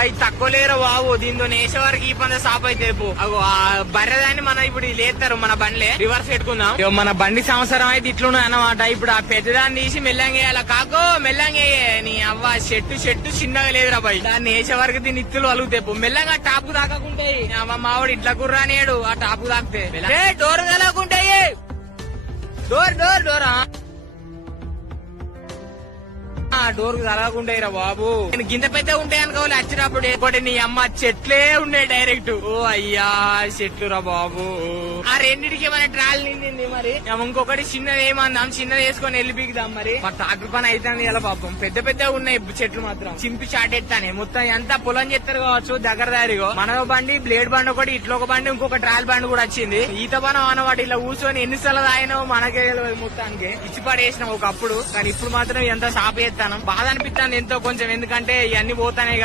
అవి తక్కువ లేరు బాబు. దీంతో నేసే వరకు ఈ పని సాప్ అయితే అగో ఆ బర్రెదాన్ని మనం ఇప్పుడు లేస్తారు మన బండ్లే రివర్స్ పెట్టుకుందాం. మన బండి సంవత్సరం అయితే ఇట్లున్నది అన్నమాట. ఇప్పుడు ఆ పెద్దదాన్ని తీసి మెల్లంగేయాల కాకో మెల్లంగేయే నీ అవ్వ చెట్టు చిన్నగా లేదురా బాయ్. దాన్ని వేసే వరకు దీన్ని ఇత్తులు అలుగుతాయి. మెల్లంగా టాప్ తాకుంటాయి. అవ్వ మావాడు ఇట్లా కుర్రానేడు ఆ టాప్ తాకితే డోర్ తలకుంటాయి. డోర్ డోర్ డోరా డోర్ తలకుంటాయిరా బాబు. నేను గింత పెద్ద ఉంటాయి అనుకోవాలి వచ్చినప్పుడు. ఒకటి నీ అమ్మ చెట్లే ఉండే డైరెక్ట్. ఓ అయ్యా చెట్లు రా బాబు. ఆ రెండింటికి మన ట్రాల్ నిండింది. మరి ఇంకొకటి చిన్నది ఏమన్నాం చిన్నది వేసుకొని వెళ్ళి పీకుదాం. మరి టాక్టర్ పని అవుతుంది ఇలా పాపం. పెద్ద పెద్ద ఉన్నాయి చెట్లు మాత్రం చింపి చాటెత్తానే. మొత్తం ఎంత పొలం చేస్తారు కావచ్చు దగ్గర దారిగో. మన బండి బ్లేడ్ బండి ఒకటి ఇట్లా ఒక బండి ఇంకొక ట్రాల్ బండి కూడా వచ్చింది. ఈత పనం అన్నమాట. ఇలా కూర్చొని ఎన్నిసార్లు తాగినావు మనకే మొత్తానికి ఇచ్చి పడేసినాం ఒకప్పుడు. కానీ ఇప్పుడు మాత్రం ఎంత సాప చేస్తాను. బాధ అనిపిస్తాను ఎంతో కొంచెం. ఎందుకంటే ఇవన్నీ పోతానే